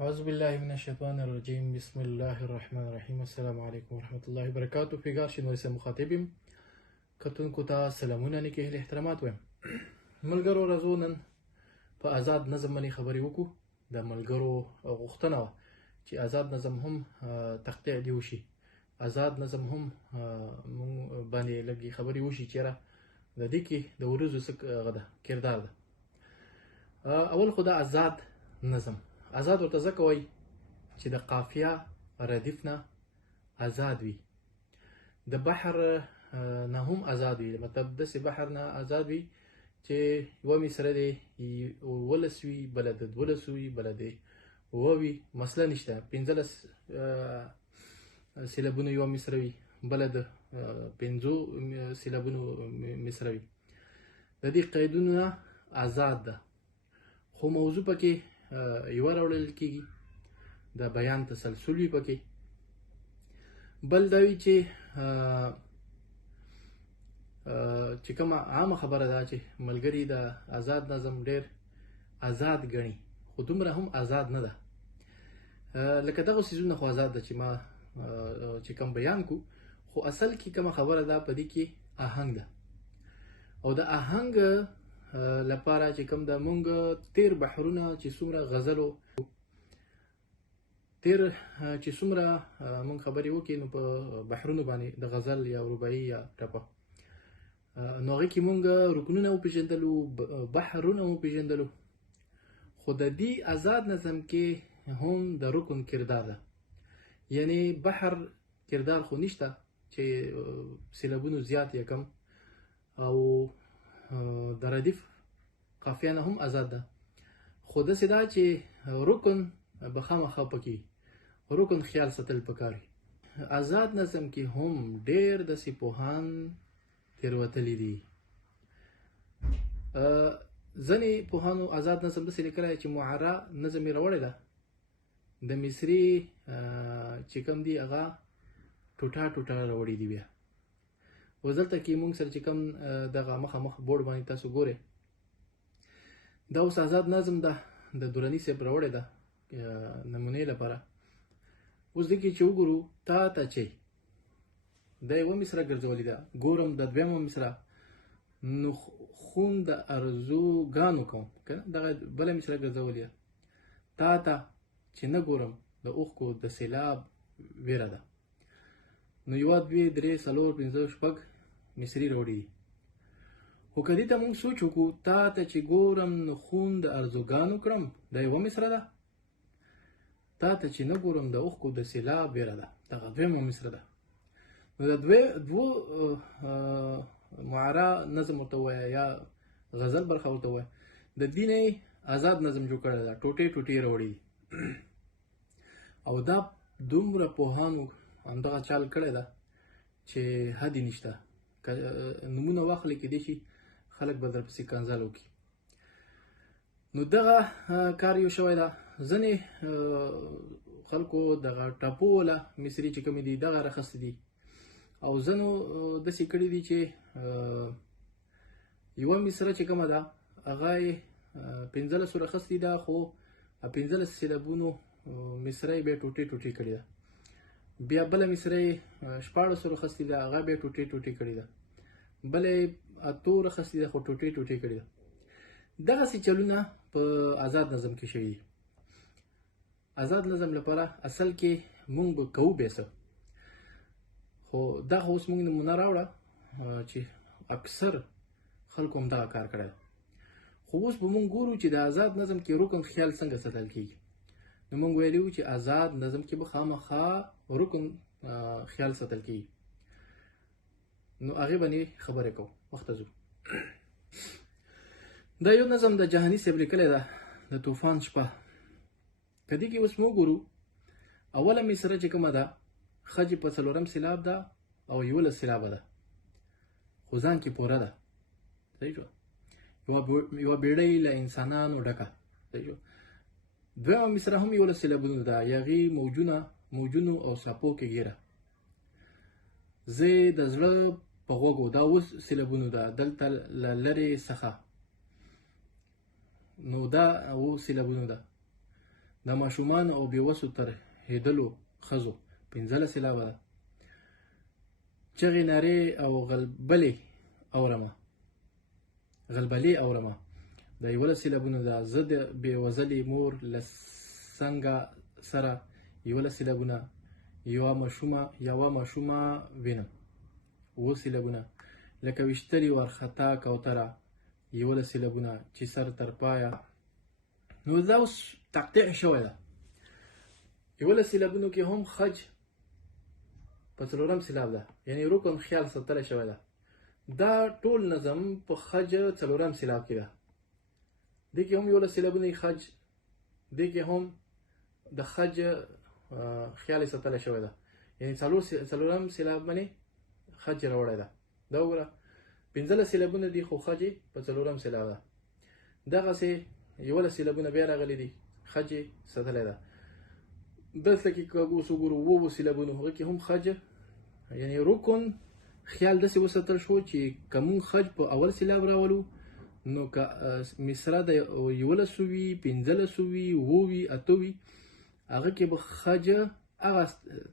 أعوذ بالله من الشيطان الرجيم بسم الله الرحمن الرحيم السلام عليكم ورحمة الله وبركاته پیگار شنوی سه مخاطبیم کتونکو ته سلامونه نیکه احترامات وایم ملګرو راځو نن په آزاد نظم باندې خبرې وکړو د ملګرو غوښتنه وه چې آزاد نظم هم تقطیع دی وشي آزاد نظم هم مونږ باندې لږې خبرې وشي چېرې د دې کې د ورځو څه ده کردار ده اول خو د آزاد نظم آزاد ورته ځکه وایي چې د قافیه ردیف نه آزاد وي د بحر نه هم آزاد وي مطلب داسې بحر نه آزاد وي چې یوه مصره دی 11 وي بله د 12 وي بله د 7 وي مسله نشته 15 سیلابونو یوه مصره وي بله د 5 سیلابونو مصره وي د دې قیدونو نه آزاد ده خو موضوع پکې یوه راوړل کېږي د بیان تسلسل وي پکې بل دا وي چې کومه عامه خبره ده چې ملګري د آزاد نظم ډېر آزاد ګڼي خو دومره هم آزاد نه ده لکه دغه څیزونه خو آزاد ده چې ما چې کوم بیان کو خو اصل کې کومه خبره ده په دې کې آهنګ ده او د آهنګ لپاره چې کوم د مونږ تیر بحرونه چې څومره غزلو تیر چې څومره مونږ خبرې وکړو نو په بحرونو باندې د غزل یا رباعي یا ټپه نو هغې کې مونږ رکنونه وپېژندلو بحرونه وپېژندلو خو د دې آزاد نظم کې هم د رکن کردار ده یعنی بحر کردار خو نشته چې سیلابونو زیات یا کم او د ردیف قافیه نه هم آزاد ده خو داسې ده چې رکن به خامخا پکې رکن خیال ساتل پکار وي آزاد نظم کې هم ډېر داسې پوهان تېروتلي دي ځینې پوهانو آزاد نظم داسې لیکلی چې معره نظم یې راوړی ده د مصري چې کوم دي هغه ټوټه ټوټه راوړي دي بیا اوس دلته کې مونږ سره چې کوم دغه مخامخ بورډ باندې تاسو ګورئ دا اوس آزاد نظم ده د دراني صاحب راوړی ده نمونې لپاره اوس دې کې چې وګورو تا ته چې دا یوه مصره ګرځولې ده ګورم د دویمه مصره نو خون د ارزوګانو کوم که دغه بله مصره ګرځولې ده تا ته چې نه ګورم د اوښکو د سیلاب ویره ده نو یوه دوې درې څلور پنځه شپږ مصري راوړي دي خو که دې ته مونږ سوچ وکړو تا ته چې ګورم نو خون د ارزوګانو کړم دا یوه مصره ده تا ته چې نه ګورم د اوښکو د سیلاب ویره ده دغه دویمه مصره ده نو د دوو معره نظم ورته ووایه یا غزل برخه ورته ووایه د دې نه آزاد نظم جوړ کړی ده ټوټې ټوټې راوړي دي او دا دومره پوهانو همدغه چال کړی ده چې حد یې نشته که نومونه واخلې کیدای شي خلک به درپسې کنځل وکړي نو دغه کار یو شوی ده ځینې خلکو دغه ټاپو والا مصري چې کومې دي دغه راخیستې دي او ځینو داسې کړي دي چې یوه مصره چې کومه ده هغه یې 15 راخیستې ده خو 15 سیلابونو مصره یې بیا ټوټې ټوټې کړې ده بیا بله مصره یې 14 راخیستې ده هغه بیا ټوټې ټوټې کړې ده بله یې 8 راخیستې ده خو ټوټې ټوټې کړې ده دغسې چلونه په آزاد نظم کې شوي دي آزاد نظم لپاره اصل کې مونږ به کوو بیا څه خو دا خو اوس مونږ نمونه راوړه چې اکثر خلکو هم دغه کار کړی خو اوس به مونږ ګورو چې د آزاد نظم کې رکن خیال څنګه ساتل کېږي نو مونږ ویلي وو چې آزاد نظم کې به خامخا رکن خیال ساتل کېږي نو هغې باندې خبرې کوو وخته ځو دا یو نظم د جهاني صاحب لیکلی ده د طوفان شپه که دې کې اوس موږ ګورو اوله مصره چې کومه ده ښځې په 4 سیلاب ده او 11 سیلابه ده خو ځان کې پوره ده صحیح شوه یوه بیړۍ له انسانانو ډکه صحیح شوه دویمه مصره هم 11 سیلابونو ده یغې موجونو او څپو کې ګیره زه د زړه په غوږو دا اوس سیلابونو ده دلته له لرې څخه نو دا اوه سیلابونو ده د ماشومانو او بېوسو تر هېدلو ښځو 15 سېلابه ده. چغې نارې او غلبلې اورمه د 11 سېلابونو ده. زه د بېوزلې مور له څنګه سره 11 سېلابونه. یوه ماشومه وینم 7 سېلابونه. لکه ویشتلې وارخطا کوتره 11 سېلابونه چې سر تر پایه. نو دا اوس تقطیع شوی ده. 11 سېلابونو کې هم خج په 4م سېلاب ده، یعنې رکن خیال ساتلی شوی ده. دا ټول نظم په خج 4م سېلاب کې ده. دې کې هم 11 سېلابونه خج، دې کې هم د خج خیال ساتلی شوی ده، یعنې 4م سېلاب باندې خج راوړی ده. دا وګوره 15 سېلابونه دي خو خج په 4م سېلاب ده. دغسې 11 سېلابونه بیا راغلي دي، خج یې ساتلی ده. دلته کې که اوس وګورو 7 سېلابونو هغه کې هم خج، یعنې رکن خیال داسې وساتل شو چې که مونږ خج په اول سېلاب راولو نو که مصره د 11 وي 15 وي 7 وي 8 وي هغه کې به خج هغه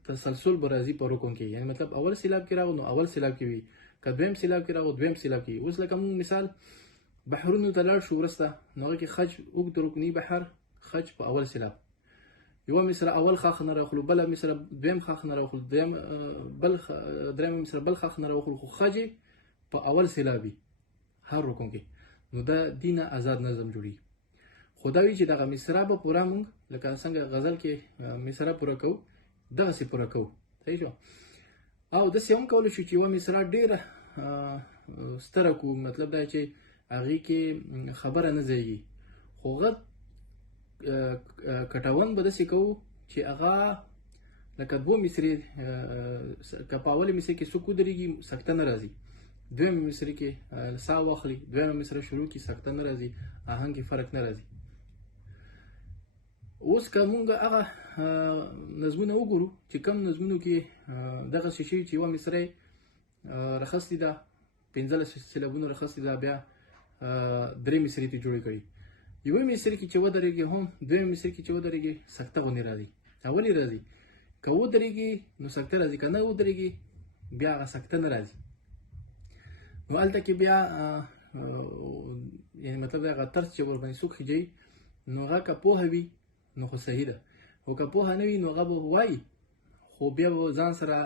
تسلسل به راځي په رکن کې. یعنې مطلب اول سېلاب کې راغلو نو اول سېلاب کې وي، که دویم سېلاب کې راغلو دویم سېلاب کې. اوس لکه مونږ مثال بحرونو ته لاړ شو وروسته نو هغه کې خج اوږد رکني بحر خج په اول سېلاب. یوه مصره اول خاخ نه راخلو، بله مصره دویم خاخ نه راخلو، درېیمه مصره بل خاخ نه راخلو، خو خج په اول سېلاب وي هر رکن کې. نو دا دینه آزاد نظم جوړي. خو دا وي چې دغه مصره به پوره مونږ لکه څنګه غزل کې مصره پوره کوو دغسې پوره کوو. صحیح شو. او داسې هم کولی شو چې یوه مصره ډېره ستره کړو، مطلب دا چې هغې کې خبره نه ځایږي، خو هغه کټون به داسې کوو چې هغه لکه 2 مصرې که په اولې مصرې کې څوک ودرېږي سکته نه راځي، دویمه مصرې کې ساه واخلي، دویمه مصره شروع کړي سکته نه راځي، آهنګ کې فرق نه راځي. اوس که مونږ هغه نظمونه وګورو چې کم نظمونو کې دغسې شوي چې یوه مصره راخستې ده 15 سېلابونه راخستې ده، بیا 3 مصرې ترې جوړې کړي. یوه مصرې کې چې ودرېږي هم دویمه مصرې کې چې ودرېږي سکته غوندې راځي. ولې راځي؟ که ودرېږي نو سکته راځي، که نه ودرېږي بیا هغه سکته نه راځي. نو هلته کې بیا یعنې مطلب هغه طرز چې ورباندې څوک خجوي نو هغه که پوهه وي نو خو صحیح ده، خو که پوهه نه وي نو هغه به وایي، خو بیا به ځان سره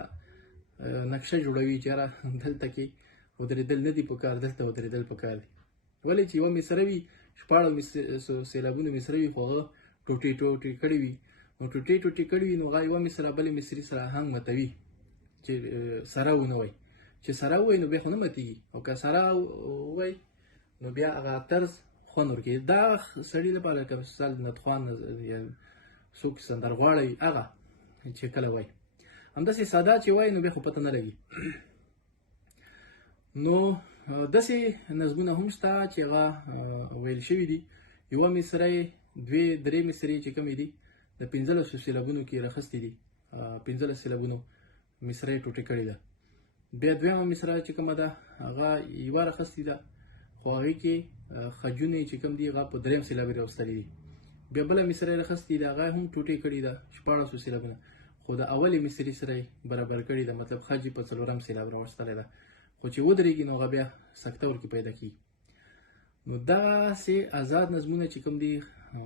نقشه جوړوي چې یاره دلته کې ودرېدل نه دي پکار، دلته ودرېدل پکار دي. ولې چې یوه مصره وي 14 سېلابونه مصره وي خو هغه ټوټې ټوټې کړې وي، نو ټوټې ټوټې کړې وي نو هغه یوه مصره بلې مصرې سره آهنګ متوي چې سره ونه وایي. چې سره ووایي نو بیا خو نه متېږي، او که سره ووایي نو بیا هغه طرز خوند ورکوي. دا سړي لپاره لکه مثال ندخوان یا څوک سندرغاړی هغه چې کله وایي همداسې ساده چې وایي نو بیا خو پته نه لګي. نو داسې نظمونه هم شته چې هغه ویل شوي دي. یوه مصره یې 2-3 مصرې چې کومې دي د 15 سېلابونو کې راخستې دي، 15 سېلابونو مصره یې ټوټې کړې ده. بیا دویمه مصره چې کومه ده هغه یوه راخستې ده خو هغې کې خجونه چې کوم دي هغه په 3م سېلاب یې راوستلي دي. بیا بله مصره یې راخستې ده هغه هم ټوټې کړې ده 14 سېلابونه، خو د اولې مصرې سره یې برابر کړې ده، مطلب خج یې په 4م سېلاب راوستلی ده، خو چې ودرېږي نو هغه بیا سکته ورکې پیدا کېږي. نو دغسې آزاد نظمونه چې کوم دي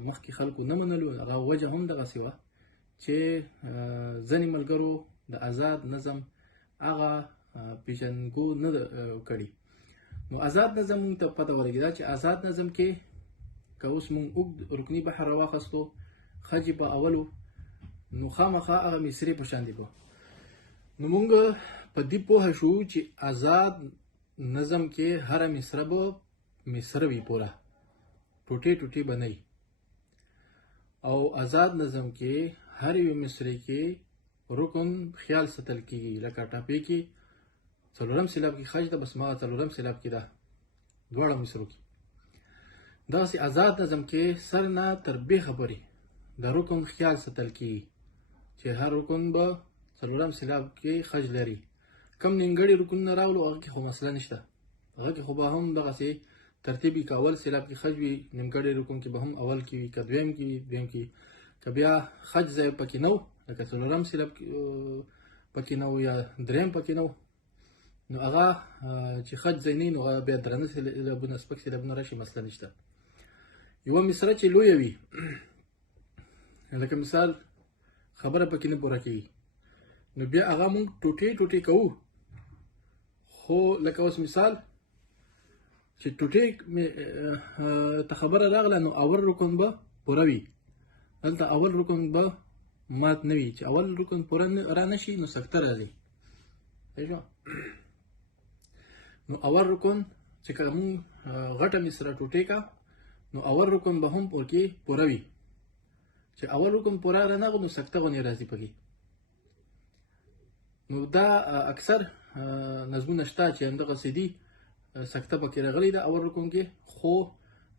مخکې خلکو نه منلو، هغه وجه هم دغسې وه چې ځینې ملګرو د آزاد نظم هغه پیژندګو نه کړي. نو آزاد نظم مونږ ته پته ولګېده چې آزاد نظم کې که اوس مونږ اوږد رکني بحر راواخیستو خج په اولو نو خامخا هغه مصرې په شان دي به. نو مونږ په دې پوهه شو چې آزاد نظم کې هره مصره به مصره وي پوره، ټوټې ټوټې به نه وي. او آزاد نظم کې هر یو مصرې کې رکن خیال ساتل کېږي، لکه ټاپې کې 4م سېلاب کې خج ده، بس ما 4م سېلاب کې ده دواړه مصرو کې. دغسې آزاد نظم کې سر نه تر بیخه پورې د رکن خیال ساتل کېږي چې هر رکن به 4م سېلاب کې خج لري. کم نیمګړي رکنونه راولو هغه کې خو مسله نشته، هغه کې خو به هم دغسې ترتیب وي، که اول سېلاب کې خج وي نیمګړی رکن کې به هم اول کې وي، که دویم کې وي دویم کې وي. که بیا خج ځای پکې نه و لکه څلورم سیلاب پکې نه و یا دریم پکې نه و نو هغه چې خج ځای نه نو هغه بیا درانه سیلابونه سپک سیلابونه راشي مسله نشته. یوه مصره چې لویه وي لکه مثال خبره پکې نه پوره کېږي نو بیا هغه مونږ ټوټې ټوټې کوو خو لکه اوس مثال چې ټوټې ته خبره راغله نو اول رکن به پوره وي دلته اول رکن به مات نه وي چې اول رکن پوره را نشي نو سکته راځي نو اول رکن چې که مونږ غټه مصره ټوټې کا نو اول رکن به هم پکې پوره وي چې اول رکن پوره رانغی نو سکته غونې راځي پکې. نو دا اکثر نظمونه شته چې همدغسې دي سکته پکې راغلې ده اول رکن کې خو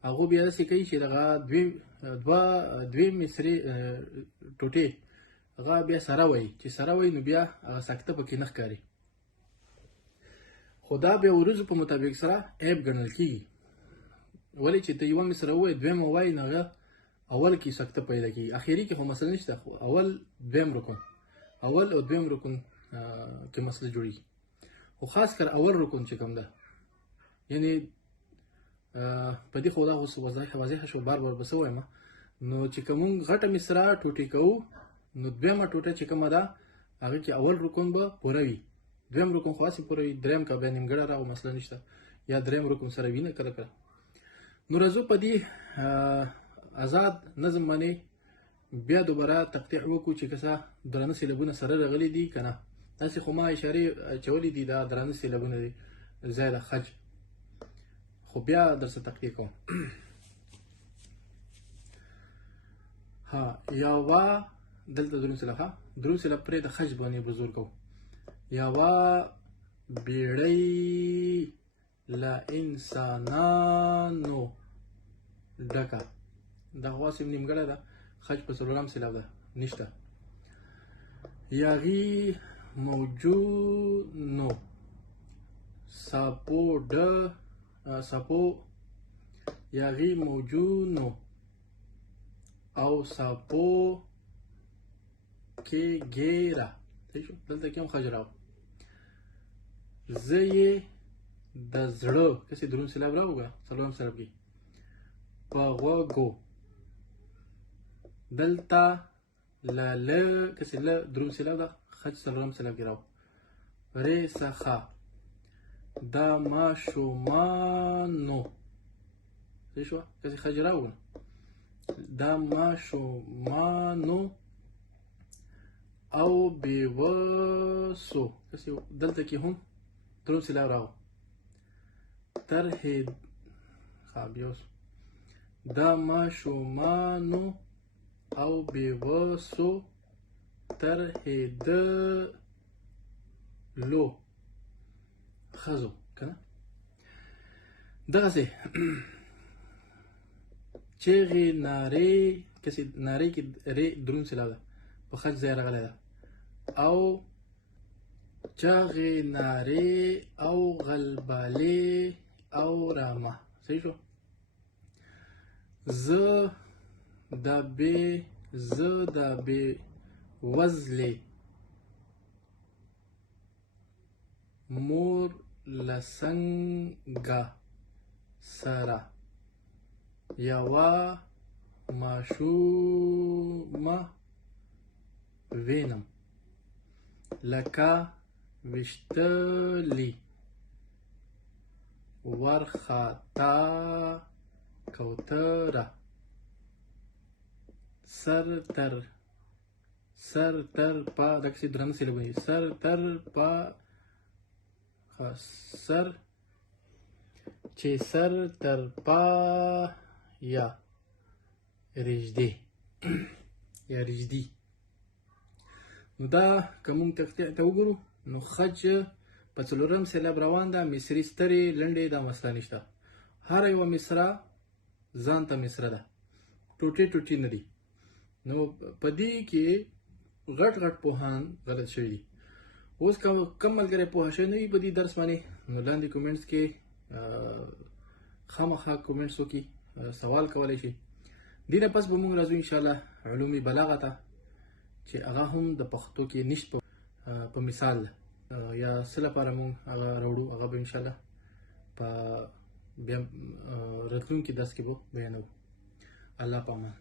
هغو بیا داسې کوي چې دغه دوې مصرې ټوټې هغه بیا سره وایي چې سره وایي نو بیا سکته پکې نه ښکاري خو دا بیا وروځو په مطابق سره عیب ګڼل کېږي ولې چې ته یوه مصره ووایې دویمه وایي نو هغه اول کې سکته پیدا کېږي اخري کې خو مسله نشته خو اول دویم رکن اول او دویم رکن کې مسله جوړېږي خو خاص کر اول رکن چې کوم ده یعنی په دې خو دا اوس واضحه شو بار بار به څه وایم نو چې که مونږ غټه مصره ټوټې کوو نو دویمه ټوټه چې کومه ده هغه کې اول رکن به پوره وي دویم رکن خو هسې پوره وي دریم که بیا نیمګړی راغو مسله نشته یا دریم رکن سره وي نه کله کله. نو راځو په دې آزاد نظم باندې بیا دوباره تقطیع وکړو چې که څه درانه سیلابونه سره راغلي دي که نه داسې خو ما اشارې اچولې دي دا درانه سیلابونه دي ځای د خج خو بیا درسره تقطیع کوم. ها یوه دلته دروم سیلاب ها دروم سیلاب پرې د خج باندې بزور کوو یوه بیړۍ له انسانانو ډکه دا خو هسې نیمګړی ده خج په څلورم سیلاب ده نشته. یاغي موجونو ساپو یاغي موجونو او ساپو کې ګیره دلته کې هم خج راو زه یې د زړه کسې دروم سیلاب راوګه څلورم سیلاب کې په غوږو دلته له کسې له دروم سیلاب ده خج څلورم سیلاب کې راو رې څخه د ماشومانو صحیح شوه کسې خج راوګه د ماشومانو او بېوسو کسې دلته کې هم دروم سیلاب راو ترهې بېوسو د ماشومانو او بېوسو ترهېدلو ښځو که نه دغسې چغې نارې کسې نارې کې رې دروند سیلاب ده په خج ځای راغلی ده او چغې نارې او غلبلې او رامه صحیح شو. زه د بې وزلې مور له څنګه سره یوه ماشومه وینم لکه ویشتلې ورخطا کوتره سر تر پا دا کسی درانه سیلابونه سر تر پا سر تر پا یا رجدی نو دا که مونږ تقطیع ته وګورو نو خج په څلورم سیلاب روان ده مصري سترې لنډې دا مسله نشته هره یوه مصره ځان ته مصره ده ټوټې نه دي. نو په دې کې غټ پوهان غلط شوي دي. اوس کم ملګری پوه شوی نه وي په دې درس باندې نو لاندې کومنټس کې خامخا کومنټس وکړي سوال کولی شي دینه پس به موږ راځو ان شاء الله علوم بلاغه ته چې هغه هم د پښتو کې نشته په مثال یا څه لپاره موږ هغه راوړو هغه به ان شاء الله په بیا راتلونکي درس کې به بیانوو. الله پامان.